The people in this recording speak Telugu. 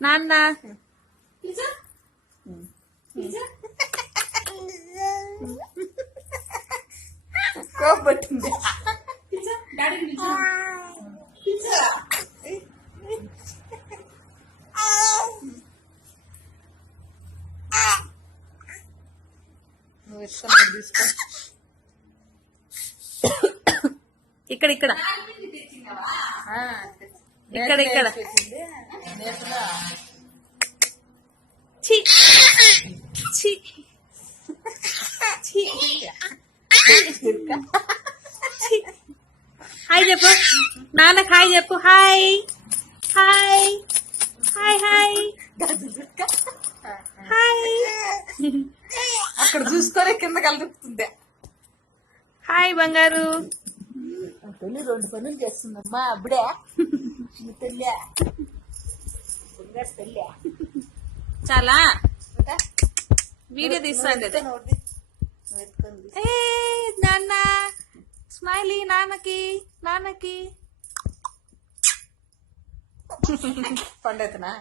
నాన్న కోపట్టింది నువ్వు ఇస్తున్నా తీసుకో. ఇక్కడ ఇక్కడ ఇక్కడ ఇక్కడ ఛీ ఛీ ఛీ హాయ్ చెప్పు నాన్నకు హాయ్ చెప్పు hi hi hi hi hi అక్కడ చూసుకొని కింద కలుపుతుంది. హాయ్ బంగారు. తల్లి 2 పనులు చేస్తుందమ్మా అప్పుడే తల్లి తల్లి చాలా వీడియో తీస్తాండి నాన్న స్మైలీ నాన్నకి నాన్నకి పండేతనా